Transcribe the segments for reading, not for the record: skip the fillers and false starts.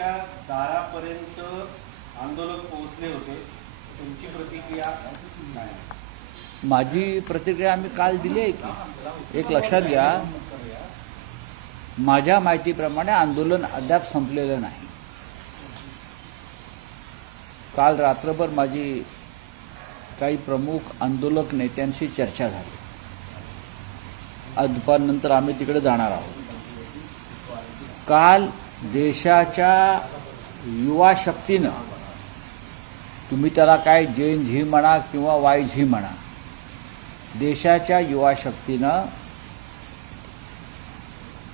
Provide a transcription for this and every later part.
दारापर्यंत आंदोलक पोहोचले होते, तुमची प्रतिक्रिया काय? माझी प्रतिक्रिया आम्ही काल दिली आहे की एक लक्षात घ्या, माझ्या माहितीप्रमाणे आंदोलन अद्याप संपलेलं नाही. काल रात्रभर माझी काही प्रमुख आंदोलक नेत्यांशी चर्चा झाली. आज दुपारनंतर आम्ही तिकडे जाणार आहोत. काल देशाच्या युवा शक्तीनं, तुम्ही त्याला काय जेन झी म्हणा किंवा वाय झी म्हणा, देशाच्या युवा शक्तीनं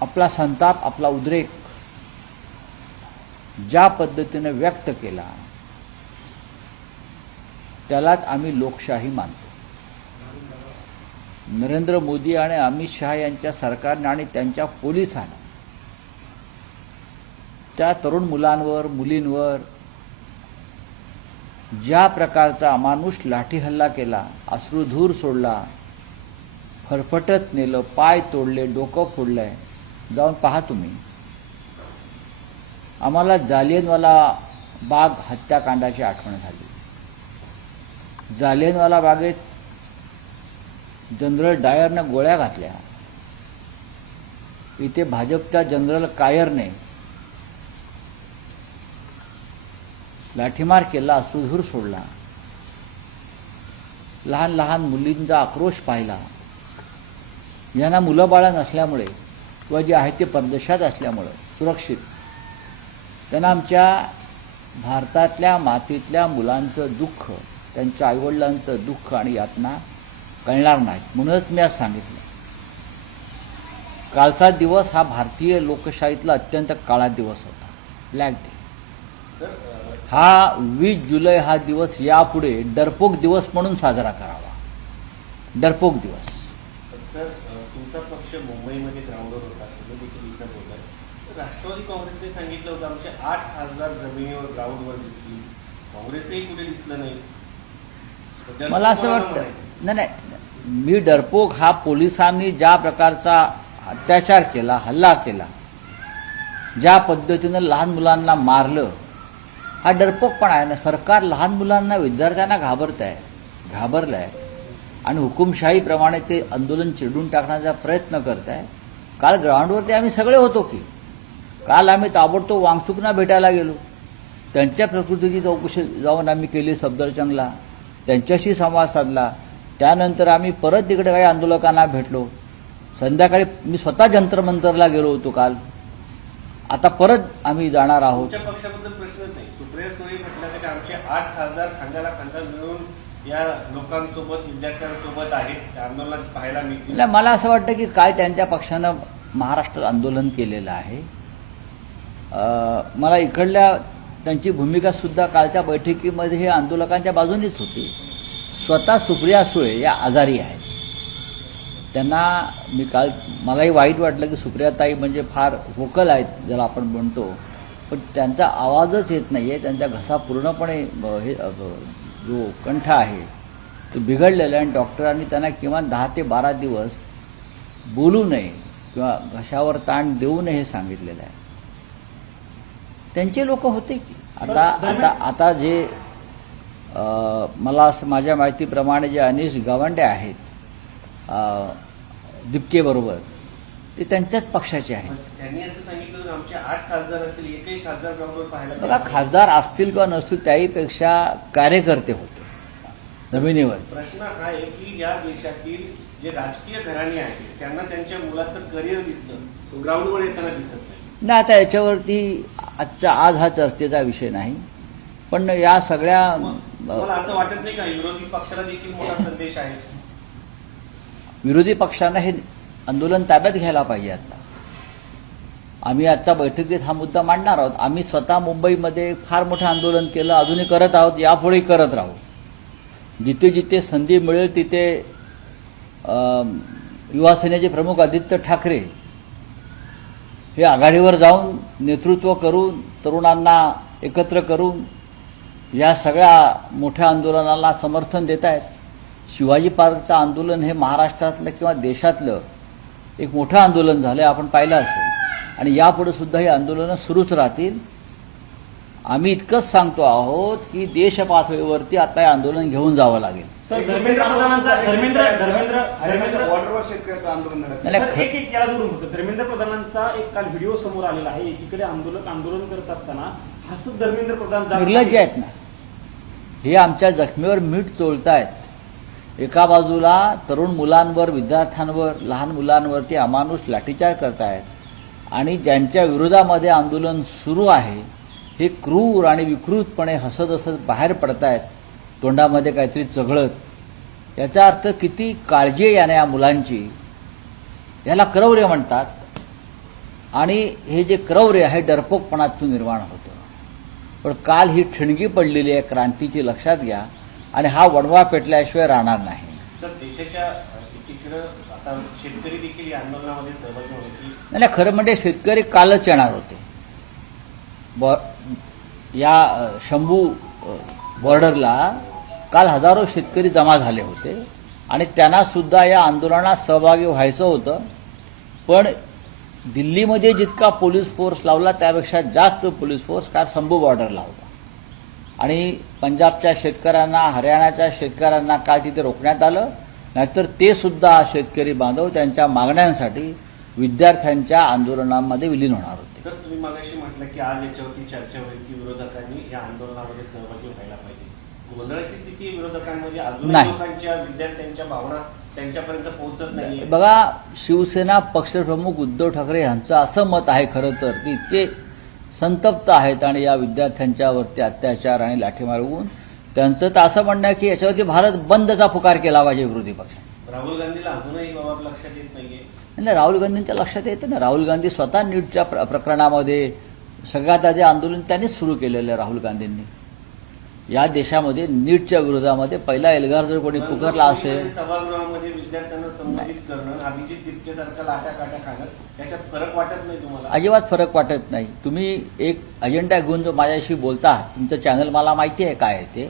आपला संताप, आपला उद्रेक ज्या पद्धतीने व्यक्त केला त्यालाच आम्ही लोकशाही मानतो. नरेंद्र मोदी आणि अमित शहा यांच्या सरकारने आणि त्यांच्या पोलिसांनी त्या तरुण मुलांवर, मुलींवर ज्या प्रकारचा अमानुष लाठी हल्ला केला, अश्रुधूर सोडला, फरफटत नेलं, पाय तोडले, डोकं फोडलंय, जाऊन पहा तुम्ही. आम्हाला जालियनवाला बाग हत्याकांडाची आठवण झाली. जालियनवाला बागेत जनरल डायरनं गोळ्या घातल्या. इथे भाजपच्या जनरल कायरने लाठीमार केला, अश्रुधूर सोडला, लहान लहान मुलींचा आक्रोश पाहिला. यांना मुलं बाळं नसल्यामुळे किंवा जे आहे ते परदेशात असल्यामुळे सुरक्षित, त्यांना आमच्या भारतातल्या मातीतल्या मुलांचं दुःख, त्यांच्या आईवडिलांचं दुःख आणि यातना कळणार नाहीत. म्हणूनच मी आज सांगितलं, कालचा दिवस हा भारतीय लोकशाहीतला अत्यंत काळा दिवस होता, ब्लॅक डे. हा 20 जुलै हा दिवस यापुढे डरपोक दिवस म्हणून साजरा करावा. डरपोक दिवस. सर, तुमचा पक्ष मुंबईमध्ये ग्राउंडवर होता, तुम्ही देखील इथं बोलताय. राष्ट्रवादी काँग्रेसने सांगितलं होतं आमचे 8 खासदार जमिनीवर ग्राउंडवर दिसतील, काँग्रेसही कुठे दिसलं नाही. मला असं वाटतं, नाही, मी डरपोक हा पोलिसांनी ज्या प्रकारचा अत्याचार केला, हल्ला केला, ज्या पद्धतीनं लहान मुलांना मारलं, हा डरपोकपणा आहे ना. सरकार लहान मुलांना, विद्यार्थ्यांना घाबरलंय आणि हुकुमशाहीप्रमाणे ते आंदोलन चिरडून टाकण्याचा प्रयत्न करत आहे. काल ग्राउंडवरती आम्ही सगळे होतो की. काल आम्ही ताबडतोब वांगचुकना भेटायला गेलो, त्यांच्या प्रकृतीची चौकशी जाऊन आम्ही केली सफदरजंगला, त्यांच्याशी संवाद साधला. त्यानंतर आम्ही परत तिकडे काही आंदोलकांना भेटलो. संध्याकाळी मी स्वतः जंतर मंतरला गेलो होतो काल. आता परत आम्ही जाणार आहोत. तुमच्या पक्षाबद्दल प्रश्नच नाही. सुप्रिया सुळे म्हटलं की आमचे 8 खासदार खांद्याला खांदा मिळून या लोकांसोबत, विद्यार्थ्यांसोबत आहेत, आंदोलन पाहायला मिळतील. मला असं वाटतं की काय त्यांच्या पक्षानं महाराष्ट्रात आंदोलन केलेलं आहे. मला इकडल्या त्यांची भूमिका सुद्धा कालच्या बैठकीमध्ये हे आंदोलकांच्या बाजूनीच होती. स्वतः सुप्रिया सुळे या आजारी आहेत. त्यांना मी काल, मलाही वाईट वाटलं की सुप्रियाताई म्हणजे फार व्होकल आहेत ज्याला आपण म्हणतो, पण त्यांचा आवाजच येत नाही आहे. त्यांचा घसा पूर्णपणे हे जो कंठ आहे तो बिघडलेला आहे आणि डॉक्टरांनी त्यांना किमान 10 ते 12 दिवस बोलू नये किंवा घशावर ताण देऊ नये हे सांगितलेलं आहे. त्यांचे लोक होते की आता जे मला असं माझ्या माहितीप्रमाणे जे अनिश गावंडे आहेत दिपके बरोबर, ते त्यांच्याच पक्षाचे आहेत. त्यांनी असं सांगितलं आमचे 8 खासदार असतील, एकही खासदार ग्राउंडवर पाहायला. बघा, खासदार असतील किंवा नसतील, त्याहीपेक्षा कार्यकर्ते होते जमिनीवर. प्रश्न हा आहे की या देशातील जे राजकीय घराणे आहेत त्यांना त्यांच्या मुलाचं करिअर दिसतं, ग्राउंडवर येताना दिसत नाही. आता याच्यावरती आज हा चर्चेचा विषय नाही, पण या सगळ्या, मला असं वाटत नाही का विरोधी पक्षाला देखील मोठा संदेश आहे? विरोधी पक्षांना हे आंदोलन ताब्यात घ्यायला पाहिजे. आता आम्ही आजच्या बैठकीत हा मुद्दा मांडणार आहोत. आम्ही स्वतः मुंबईमध्ये फार मोठं आंदोलन केलं, अजूनही करत आहोत, यापुढेही करत राहू. जिथे जिथे संधी मिळेल तिथे युवा सेनेचे प्रमुख आदित्य ठाकरे हे आघाडीवर जाऊन नेतृत्व करून, तरुणांना एकत्र करून या सगळ्या मोठ्या आंदोलनाला समर्थन देत आहेत. शिवाजी पार्कचं आंदोलन हे महाराष्ट्रातलं किंवा देशातलं एक मोठं आंदोलन झालं, आपण पाहिलं असेल. आणि यापुढे सुद्धा ही आंदोलनं सुरूच राहतील. आम्ही इतकंच सांगतो आहोत की देश पातळीवरती आता हे आंदोलन घेऊन जावं लागेल. सर धर्मेंद्र बॉर्डरवर शेतकऱ्याचं आंदोलन नाही, सर, एक याला जोडून होतं. धर्मेंद्र प्रधानांचा एक काल व्हिडिओ समोर आलेला आहे. एकीकडे आंदोलन करत असताना हसत धर्मेंद्र प्रधान निर्लज्ज आहेत ना हे, आमच्या जखमीवर मीठ चोळतायत. एका बाजूला तरुण मुलांवर, विद्यार्थ्यांवर, लहान मुलांवरती अमानुष लाठीचार्ज करतायत आणि ज्यांच्या विरोधामध्ये आंदोलन सुरू आहे हे क्रूर आणि विकृतपणे हसत हसत बाहेर पडतायत, तोंडामध्ये काहीतरी चघळत. याचा अर्थ किती काळजी आहे याने या मुलांची. याला क्रौर्य म्हणतात आणि हे जे क्रौर्य आहे डरपोकपणातून निर्माण होतं. पण काल ही ठिणगी पडलेली आहे क्रांतीची, लक्षात घ्या, आणि हा वडवा पेटल्याशिवाय राहणार नाही. तर देशाच्या एकीकडे आता शेतकरी देखील या आंदोलनामध्ये सहभागी होण्याची नाही, खरं म्हणजे शेतकरी कालच येणार होते. या शंभू बॉर्डरला काल हजारो शेतकरी जमा झाले होते आणि त्यांना सुद्धा या आंदोलनात सहभागी व्हायचं होतं. पण दिल्लीमध्ये जितका पोलीस फोर्स लावला त्यापेक्षा जास्त पोलीस फोर्स काल शंभू बॉर्डरला होता आणि पंजाबच्या शेतकऱ्यांना, हरियाणाच्या शेतकऱ्यांना काल तिथे रोखण्यात आलं. नाहीतर ते सुद्धा शेतकरी बांधव त्यांच्या मागण्यांसाठी विद्यार्थ्यांच्या आंदोलनामध्ये विलीन होणार होते. सर, तुम्ही मागाशी म्हटलं की आज याच्यावरती चर्चा होईल की विरोधकांनी या आंदोलनामध्ये सहभागी व्हायला पाहिजे. गोंधळाची स्थिती विरोधकांमध्ये अजूनही नाही. लोकांच्या, विद्यार्थ्यांच्या भावना त्यांच्यापर्यंत पोहोचत नाही. बघा, शिवसेना पक्षप्रमुख उद्धव ठाकरे यांचं असं मत आहे खरं तर की इतके संतप्त आहेत आणि या विद्यार्थ्यांच्यावरती अत्याचार आणि लाठीमार होऊन त्यांचं तर असं म्हणणं आहे की याच्यावरती भारत बंदचा पुकार केला पाहिजे विरोधी पक्षाने. राहुल गांधीला अजूनही बाबा लक्षात येत नाहीये. नाही, राहुल गांधींच्या लक्षात येतं ना. राहुल गांधी स्वतः नीटच्या प्रकरणामध्ये सगळ्यात आधी आंदोलन त्यांनीच सुरू केलेलं आहे. राहुल गांधींनी या देशामध्ये नीटच्या विरोधामध्ये पहिला एल्गार जर कोणी पुकारला असेल. सभागृहामध्ये विद्यार्थ्यांना संबोधित करणं, अभिजित तितकेसारखा लाटा काटा खाणं, त्याच्यात फरक वाटत नाही तुम्हाला? अजिबात फरक वाटत नाही. तुम्ही एक अजेंडा घेऊन जर माझ्याशी बोलता, तुमचं चॅनल मला माहिती आहे काय आहे ते,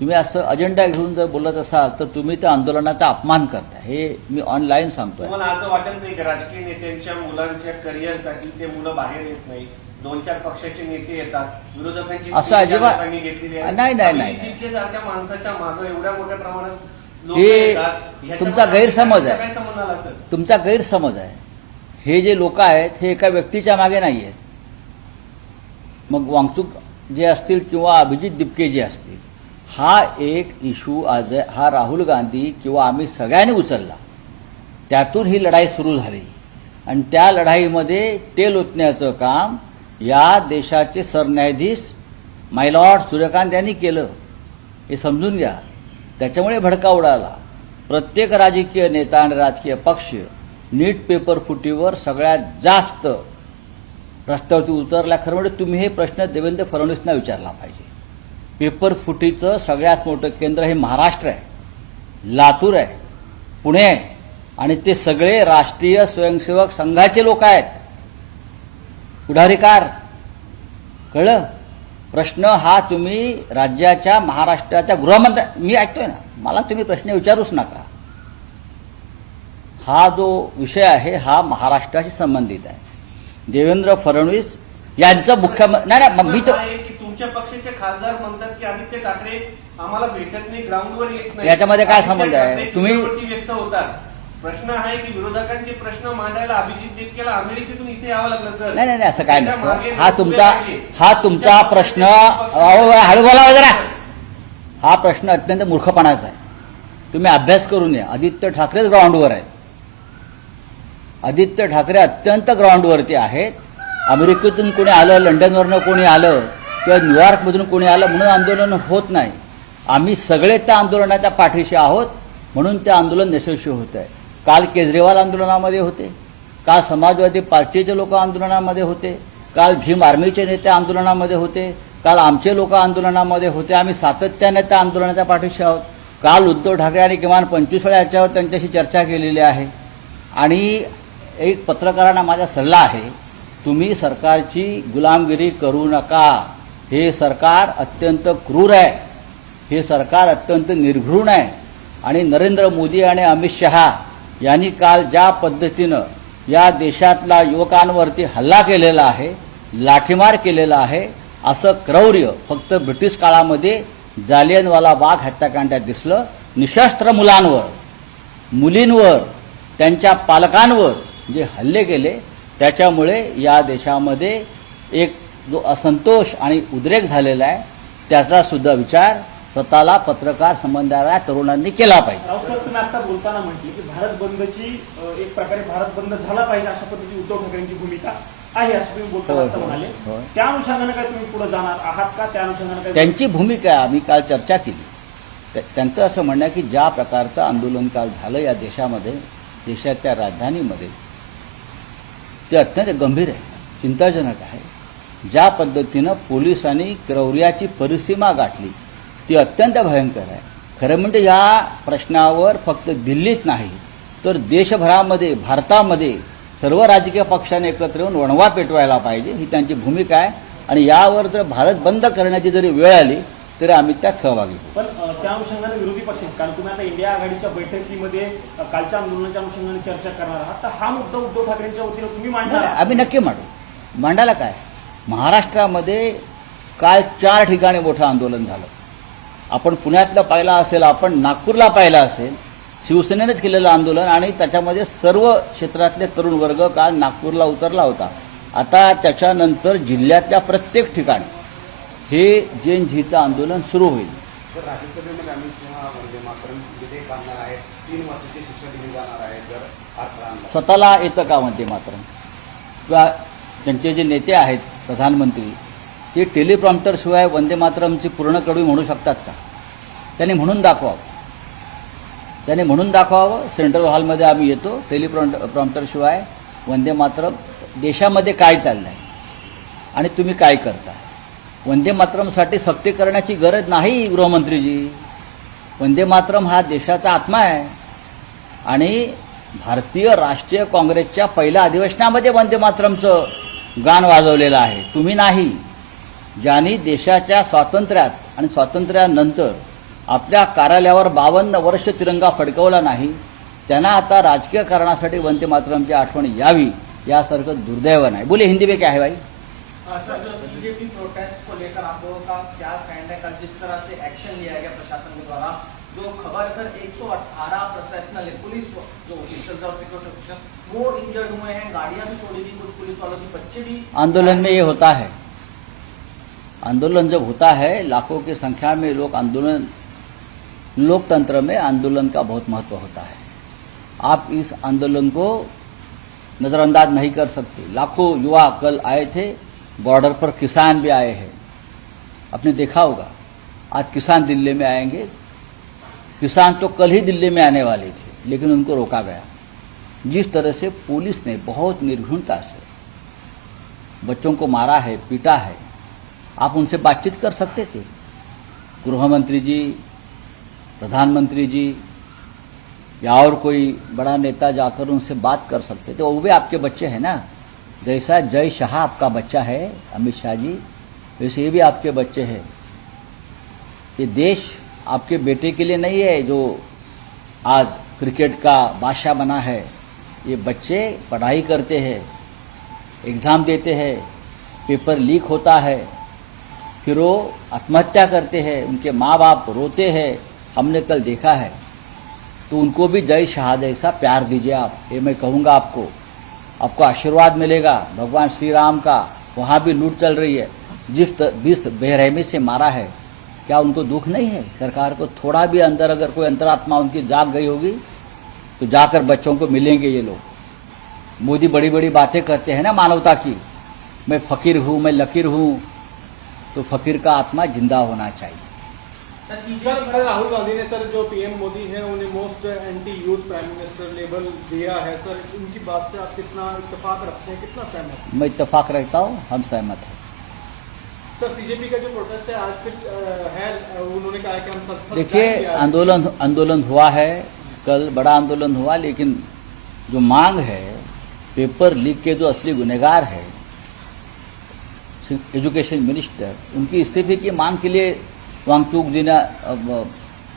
तुम्ही असं अजेंडा घेऊन जर बोलत असाल तर तुम्ही त्या आंदोलनाचा अपमान करता. हे मी ऑनलाईन सांगतोय. तुम्हाला असं वाटत नाही की राजकीय नेत्यांच्या मुलांच्या करिअरसाठी ते मुलं बाहेर येत नाही? 2-4 पक्षाचे नेते येतात, विरोधकांची असं अजिबात घेतलेली आहे. नाही. सारख्या माणसाच्या मागे एवढ्या मोठ्या प्रमाणात लोक हे येतात. ह्याच्यामध्ये तुमचा गैरसमज आहे. काय संबंध आला सर? तुमचा गैरसमज आहे. हे जे लोक आहेत हे एका व्यक्तीच्या मागे नाही आहेत. मग वांगचूक जे असतील किंवा अभिजित दिपके जे असतील, हा एक इश्यू आज हा राहुल गांधी किंवा आम्ही सगळ्यांनी उचलला. त्यातून ही लढाई सुरू झाली आणि त्या लढाईमध्ये तेल ओतण्याचं काम या देशाचे सरन्यायाधीश मायलॉर्ड सूर्यकांत यांनी केलं. हे समजून घ्या. त्याच्यामुळे भडका उडाला. प्रत्येक राजकीय नेता आणि राजकीय पक्ष नीट पेपर फुटीवर सगळ्यात जास्त रस्त्यावरती उतरला. खरं म्हणजे तुम्ही हे प्रश्न देवेंद्र फडणवीसना विचारला पाहिजे. पेपर फुटीचं सगळ्यात मोठं केंद्र हे महाराष्ट्र आहे, लातूर आहे, पुणे आहे आणि ते सगळे राष्ट्रीय स्वयंसेवक संघाचे लोक आहेत, पुढारीकार. कळलं? प्रश्न हा तुम्ही राज्याच्या, महाराष्ट्राच्या गृहमंत्री, मी ऐकतोय ना, मला तुम्ही प्रश्न विचारूच नका. हा जो विषय आहे हा महाराष्ट्राशी संबंधित आहे. देवेंद्र फडणवीस यांचं मुख्यमंत्री नाही, मी तर तुमच्या पक्षाचे खासदार म्हणतात की आदित्य ठाकरे आम्हाला भेटत नाही, ग्राउंडवर येत नाही. याच्यामध्ये काय संबंध आहे? तुम्ही व्यक्त होतात. प्रश्न आहे की विरोधकांचे प्रश्न मांडायला अभिजित दिपकेला अमेरिकेतून इथे यावं लागलं सर. नाही असं काय नसतं. त्याच्या मागे हा तुमचा प्रश्न, हळू बोला जरा. हा प्रश्न अत्यंत मूर्खपणाचा आहे. तुम्ही अभ्यास करून या. आदित्य ठाकरेच ग्राउंडवर आहेत. आदित्य ठाकरे अत्यंत ग्राउंडवरती आहेत. अमेरिकेतून कोणी आलं, लंडनवरनं कोणी आलं किंवा न्यूयॉर्कमधून कोणी आलं म्हणून आंदोलन होत नाही. आम्ही सगळे त्या आंदोलनाच्या पाठीशी आहोत म्हणून ते आंदोलन यशस्वी होत आहे. काल केजरीवाल आंदोलनामध्ये होते, काल समाजवादी पार्टीचे लोक आंदोलनामध्ये होते, काल भीम आर्मीचे नेते आंदोलनामध्ये होते, काल आमचे लोक आंदोलनामध्ये होते. आम्ही सातत्याने त्या आंदोलनाच्या पाठीशी आहोत. काल उद्धव ठाकरे यांनी किमान 25 वेळा याच्यावर त्यांच्याशी चर्चा केलेली आहे. आणि एक पत्रकारांना माझा सल्ला आहे, तुम्ही सरकारची गुलामगिरी करू नका. हे सरकार अत्यंत क्रूर आहे, हे सरकार अत्यंत निर्घृण आहे. आणि नरेंद्र मोदी आणि अमित शहा यांनी काल ज्या पद्धतीनं या देशातल्या युवकांवरती हल्ला केलेला आहे, लाठीमार केलेला आहे, असं क्रौर्य फक्त ब्रिटिश काळामध्ये जालियनवाला बाग हत्याकांडात दिसलं. निशस्त्र मुलांवर, मुलींवर, त्यांच्या पालकांवर जे हल्ले केले त्याच्यामुळे या देशामध्ये एक जो असंतोष आणि उद्रेक झालेला आहे त्याचा सुद्धा विचार स्वतःला पत्रकार संबंधाच्या तरुणांनी केला पाहिजे. राऊत साहेब, तुम्ही आता बोलताना म्हटले की भारत बंदची एक प्रकारे भारत बंद झाला पाहिजे अशा पद्धतीची उद्धव ठाकरेंची भूमिका आहे असं तुम्ही बोलताना होय, आता होय, म्हणाले. होय. त्या अनुषंगाने काय तुम्ही पुढे जाणार आहात का? त्या अनुषंगाने काय त्यांची भूमिका आम्ही काल चर्चा केली. त्यांचं असं म्हणणं आहे की ज्या प्रकारचं आंदोलन काल झालं या देशामध्ये, देशाच्या राजधानीमध्ये, ते अत्यंत गंभीर आहे, चिंताजनक आहे. ज्या पद्धतीनं पोलिसांनी क्रौर्याची परिसीमा गाठली ती अत्यंत भयंकर आहे. खरं म्हणजे या प्रश्नावर फक्त दिल्लीत नाही तर देशभरामध्ये, भारतामध्ये सर्व राजकीय पक्षांनी एकत्र येऊन वणवा पेटवायला पाहिजे, ही त्यांची भूमिका आहे. आणि यावर जर भारत बंद करण्याची जरी वेळ आली तरी आम्ही त्यात सहभागी होऊ. पण त्या अनुषंगाने विरोधी पक्ष, कारण तुम्ही आता इंडिया आघाडीच्या बैठकीमध्ये कालच्या आंदोलनाच्या अनुषंगाने चर्चा करणार आहात, तर हा मुद्दा उद्धव ठाकरेंच्या वतीने तुम्ही मांडणार आहात? आम्ही नक्की मांडायला काय. महाराष्ट्रामध्ये काल 4 ठिकाणी मोठं आंदोलन झालं. आपण पुण्यातलं पाहिलं असेल, आपण नागपूरला पाहिलं असेल, शिवसेनेनेच केलेलं आंदोलन आणि त्याच्यामध्ये सर्व क्षेत्रातले तरुण वर्ग काल नागपूरला उतरला होता. आता त्याच्यानंतर जिल्ह्यातल्या प्रत्येक ठिकाणी हे जेन झीचं आंदोलन सुरू होईल. तर राज्यसभेमध्ये अमित शहा वंदे मातरम विधेयक आणणार आहेत, 3 वर्षाची शिक्षा दिली जाणार आहे जर अडथळा आणला. स्वतःला येतं का वंदे मातरम? किंवा त्यांचे जे नेते आहेत प्रधानमंत्री, ते टेलिप्रॉम्प्टरशिवाय वंदे मातरमची पूर्ण कडवी म्हणू शकतात का? त्यांनी म्हणून दाखवावं. सेंट्रल हॉलमध्ये आम्ही येतो, टेलिप्रॉम्प्टरशिवाय वंदे मातरम देशामध्ये काय चाललं आहे आणि तुम्ही काय करता. वंदे मातरमसाठी सक्ती करण्याची गरज नाही गृहमंत्रीजी. वंदे मातरम हा देशाचा आत्मा आहे आणि भारतीय राष्ट्रीय काँग्रेसच्या पहिल्या अधिवेशनामध्ये वंदे मातरमचं गाण वाजवलेलं आहे, तुम्ही नाही. ज्यांनी देशाच्या स्वातंत्र्यात आणि स्वातंत्र्यानंतर आपल्या कार्यालयावर 52 वर्ष तिरंगा फडकवला नाही, त्यांना आता राजकीय कारणासाठी वंदे मातरमची आठवण यावी यासारखं दुर्दैव नाही. बोले हिंदी में क्या है भाई? सर, जो बीजेपी प्रोटेस्ट को लेकर आप लोगों का क्या स्टैंड है? कल जिस तरह से एक्शन लिया गया प्रशासन के द्वारा, जो खबर है सर 118 प्रोफेशनल पुलिस जो ऑफिसर्स और सिक्योरिटी ऑफिसर वो इंजर्ड हुए हैं, गाड़ियां भी तोड़ी थी, कुछ पुलिस वालों के बच्चे भी। आंदोलन में ये होता है, आंदोलन जब होता है लाखों की संख्या में लोग आंदोलन, लोकतंत्र में आंदोलन का बहुत महत्व होता है. आप इस आंदोलन को नजरअंदाज नहीं कर सकते. लाखों युवा कल आए थे, बॉर्डर पर किसान भी आए हैं, आपने देखा होगा. आज किसान दिल्ली में आएंगे. किसान तो कल ही दिल्ली में आने वाले थे लेकिन उनको रोका गया. जिस तरह से पुलिस ने बहुत निर्घृणता से बच्चों को मारा है, पीटा है, आप उनसे बातचीत कर सकते थे. गृहमंत्री जी, प्रधानमंत्री जी या और कोई बड़ा नेता जाकर उनसे बात कर सकते थे. वो भी आपके बच्चे हैं ना. जैसा जय शाह आपका बच्चा है अमित शाह जी, वैसे ये भी आपके बच्चे हैं. ये देश आपके बेटे के लिए नहीं है जो आज क्रिकेट का बादशाह बना है. ये बच्चे पढ़ाई करते हैं, एग्जाम देते हैं, पेपर लीक होता है, फिर वो आत्महत्या करते हैं, उनके माँ बाप रोते हैं, हमने कल देखा है. तो उनको भी जय शाह जैसा प्यार दीजिए आप. ये मैं कहूँगा आपको, आपको आशीर्वाद मिलेगा भगवान श्री राम का. वहाँ भी लूट चल रही है. जिस बेरहमी से मारा है, क्या उनको दुख नहीं है? सरकार को थोड़ा भी अंदर अगर कोई अंतरात्मा उनकी जाग गई होगी तो जाकर बच्चों को मिलेंगे ये लोग. मोदी बड़ी बड़ी बातें करते हैं ना मानवता की, मैं फकीर हूँ, मैं लकीर हूँ, तो फकीर का आत्मा जिंदा होना चाहिए. सर, कल राहुल गांधी ने सर जो पीएम मोदी है उन्हें most anti youth prime minister label दिया है. सर, उनकी बात से आप कितना इत्तेफाक रखते हैं, कितना सहमत हैं? मैं इत्तेफाक रहता हूँ, हम सहमत हैं. सर, सीजेपी का जो प्रोटेस्ट है आज फिर है, उन्होंने कहा कि हम सब देखिए, आंदोलन हुआ है, कल बड़ा आंदोलन हुआ, लेकिन जो मांग है, पेपर लीक के जो असली गुनहगार है एजुकेशन मिनिस्टर, उनकी इस्तीफे की मांग के लिए वांगचुक जी ने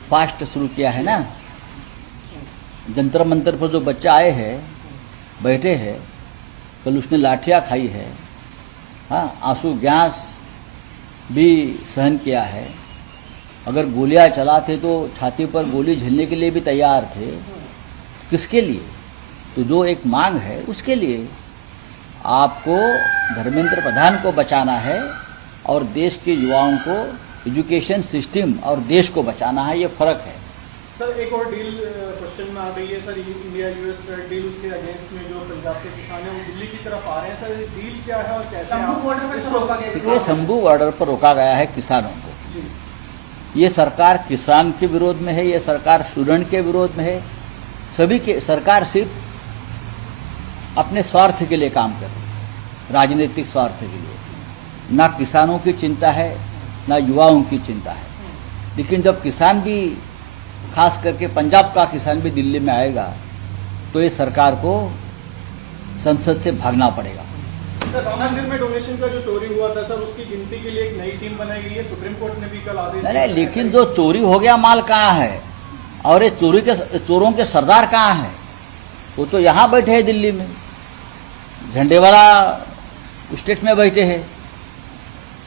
फास्ट शुरू किया है ना. जंतर मंतर पर जो बच्चा आए हैं, बैठे हैं, कल उसने लाठियां खाई है, हाँ, आंसू गैस भी सहन किया है। अगर गोलियां चलाते तो छाती पर गोली झेलने के लिए भी तैयार थे। किसके लिए? तो जो एक मांग है उसके लिए आपको धर्मेंद्र प्रधान को बचाना है और देश के युवाओं को एजुकेशन सिस्टम और देश को बचाना है, ये फर्क है। सर एक और डील क्वेश्चन में आ गई है सर, इंडिया यूएस डील, उसके अगेंस्ट में जो पंजाब के किसान हैं वो दिल्ली की तरफ आ रहे हैं। सर डील क्या है और कैसे शंभू आप बॉर्डर पर इसको- रोका गया? देखिए, शंभू बॉर्डर पर रोका गया है किसानों को। जी। ये सरकार किसान के विरोध में है, ये सरकार स्टूडेंट के विरोध में है। सभी के सरकार सिर्फ अपने स्वार्थ के लिए काम कर रही है, राजनीतिक स्वार्थ के लिए। ना किसानों की चिंता है, ना युवाओं की चिंता है। लेकिन जब किसान भी, खास करके पंजाब का किसान भी दिल्ली में आएगा तो ये सरकार को संसद से भागना पड़ेगा। सर राम मंदिर में डोनेशन का जो चोरी हुआ था सर, उसकी गिनती के लिए एक नई टीम बनाई गई है। सुप्रीम कोर्ट ने भी कल आदेश नहीं, दिया। लेकिन जो चोरी हो गया माल कहाँ है और ये चोरों के सरदार कहाँ हैं? वो तो यहाँ बैठे हैं दिल्ली में, झंडे वाला स्टेट में बैठे हैं।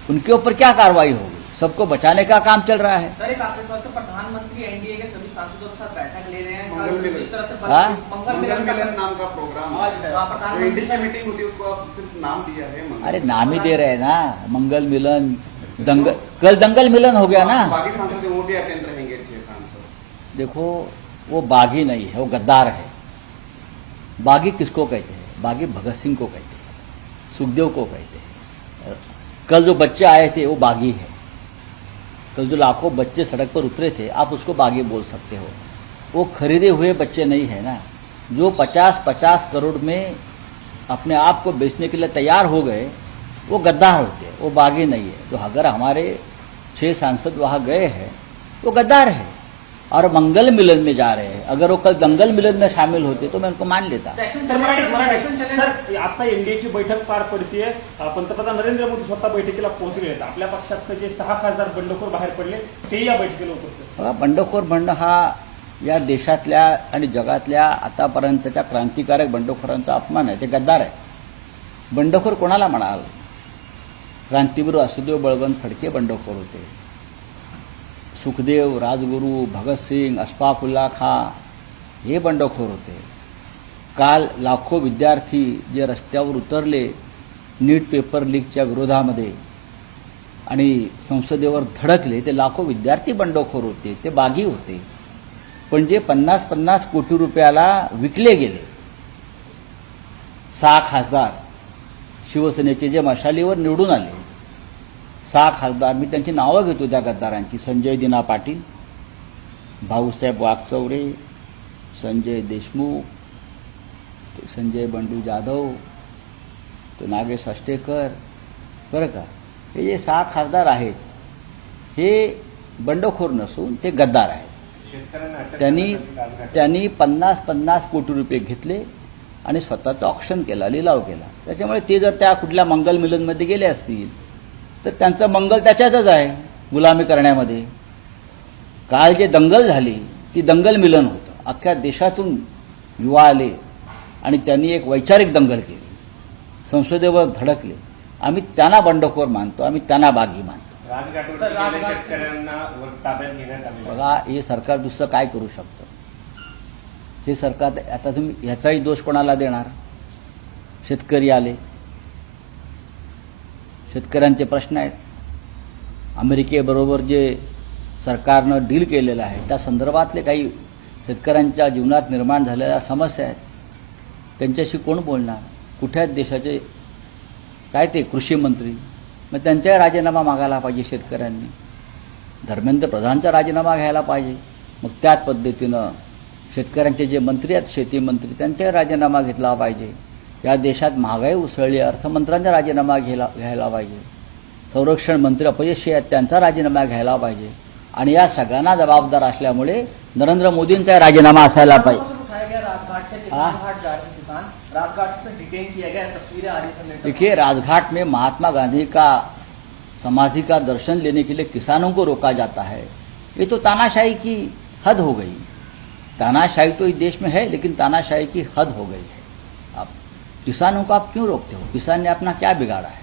उनके ऊपर क्या कार्रवाई होगी? सबको बचाने का काम चल रहा है। सर एक आपके पास तो प्रधानमंत्री एनडीए के सभी सांसदों के साथ बैठक ले रहे हैं। मंगल मिलन। इस तरह से हाँ? मंगल मंगल मिलन मिलन का नाम का प्रोग्राम आज है। हाँ, जो प्रधानमंत्री इंडी की मीटिंग होती है उसको आप सिर्फ नाम दिया है मंगल। अरे नाम ही दे रहे हैं ना, मंगल मिलन, दंगल, कल दंगल मिलन हो गया ना। बाकी सांसद वो भी अटेंड रहेंगे 6 सांसद। देखो, वो बागी नहीं है, वो गद्दार है। बागी किसको कहते हैं? बागी भगत सिंह को कहते हैं, सुखदेव को कहते हैं। कल जो बच्चे आए थे वो बागी है। कल जो लाखों बच्चे सड़क पर उतरे थे, आप उसको बागी बोल सकते हो। वो खरीदे हुए बच्चे नहीं है ना। जो 50-50 करोड़ में अपने आप को बेचने के लिए तैयार हो गए, वो गद्दार होते हैं, वो बागी नहीं है। तो अगर हमारे 6 सांसद वहां गए हैं वो गद्दार है और मंगल मिलन में जा रहे हैं। अगर वो कल दंगल मिलन में शामिल होते तो मैं उनको मान लेता। सेशन सर मराठी सेशन चले सर आता एनडीएची बैठक पार पडतीये. पंतप्रधान नरेंद्र मोदी स्वतः बैठकीला पोहोचले आहेत. आपल्या पक्षात जे 6 खासदार बंडखोर बाहेर पडले ते या बैठकीला उपस्थित. बघा, बंडखोर म्हणणं हा या देशातल्या आणि जगातल्या आतापर्यंतच्या क्रांतिकारक बंडखोरांचा अपमान आहे. ते गद्दार आहे. बंडखोर कोणाला म्हणाल? क्रांतीवीर वासुदेव बळवंत फडके बंडखोर होते. सुखदेव, राजगुरू, भगतसिंग, अशफाकुल्ला खां हे बंडखोर होते. काल लाखो विद्यार्थी जे रस्त्यावर उतरले नीट पेपर लीकच्या विरोधामध्ये आणि संसदेवर धडकले, ते लाखो विद्यार्थी बंडखोर होते, ते बागी होते. पण जे 50-50 कोटी रुपयाला विकले गेले 6 खासदार शिवसेनेचे जे मशालीवर निवडून आले, 6 खासदार, मी त्यांची नावं घेतो त्या गद्दारांची. संजय दिना पाटील, भाऊसाहेब वागचौरे, संजय देशमुख, संजय बंडू जाधव, तो नागेश अष्टेकर, बरं का, हे जे 6 खासदार आहेत हे बंडखोर नसून ते गद्दार आहेत. शेतकऱ्यांना अटक त्यांनी करण्यासाठी राजघाट- त्यांनी 50-50 कोटी रुपये घेतले आणि स्वतःचं ऑक्शन केला, लिलाव केला. त्याच्यामुळे ते जर त्या कुठल्या मंगल मिलनमध्ये गेले असतील तर त्यांचं मंगल त्याच्यातच आहे, गुलामी करण्यामध्ये. काल जे दंगल झाली ती दंगल मिलन होतं. अख्ख्या देशातून युवा आले आणि त्यांनी एक वैचारिक दंगल केली, संसदेवर धडकले. आम्ही त्यांना बंडखोर मानतो, आम्ही त्यांना बागी मानतो. राजघाटवर सर, गेलेल्या राजघाट- शेतकऱ्यांना ताब्यात घेण्यात आले. बघा, हे सरकार दुसरं काय करू शकतं? हे सरकार, आता तुम्ही ह्याचाही दोष कोणाला देणार? शेतकरी आले, शेतकऱ्यांचे प्रश्न आहेत. अमेरिकेबरोबर जे सरकारनं डील केलेलं आहे त्या संदर्भातले काही शेतकऱ्यांच्या जीवनात निर्माण झालेल्या समस्या आहेत. त्यांच्याशी कोण बोलणार? कुठे आहेत देशाचे काय ते कृषी मंत्री? मग त्यांचा राजीनामा मागायला पाहिजे शेतकऱ्यांनी. धर्मेंद्र प्रधानचा राजीनामा घ्यायला पाहिजे. मग त्याच पद्धतीनं शेतकऱ्यांचे जे मंत्री आहेत, शेती मंत्री, त्यांचा राजीनामा घेतला पाहिजे. या देशात महागाई उसळली, अर्थमंत्र्यांचा राजीनामा घ्यायला पाहिजे. संरक्षण मंत्री अपयशी आहेत, त्यांचा राजीनामा घ्यायला पाहिजे. आणि या सगळ्यांना जबाबदार असल्यामुळे नरेंद्र मोदींचा राजीनामा असायला पाहिजे. उठाया गया राजघाट से हाँ? किसान घाट जा रहे किसान राजघाट से डिटेन किया गया, तस्वीरें आ रही थी लेटर। देखिए, राजघाट में महात्मा गांधी का समाधि का दर्शन लेने के लिए किसानों को रोका जाता है. ये तो तानाशाही की हद हो गई. तानाशाही तो इस देश में है, लेकिन तानाशाही की हद हो गई है. आप किसानों को आप क्यों रोकते हो? किसान ने अपना क्या बिगाड़ा है?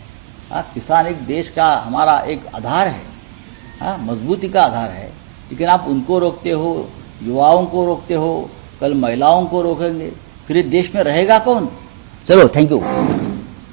किसान एक देश का हमारा एक आधार है, मजबूती का आधार है। लेकिन आप उनको रोकते हो, युवाओं को रोकते हो, कल महिलाओं को रोकेंगे, फिर ये देश में रहेगा कौन? चलो, थैंक यू।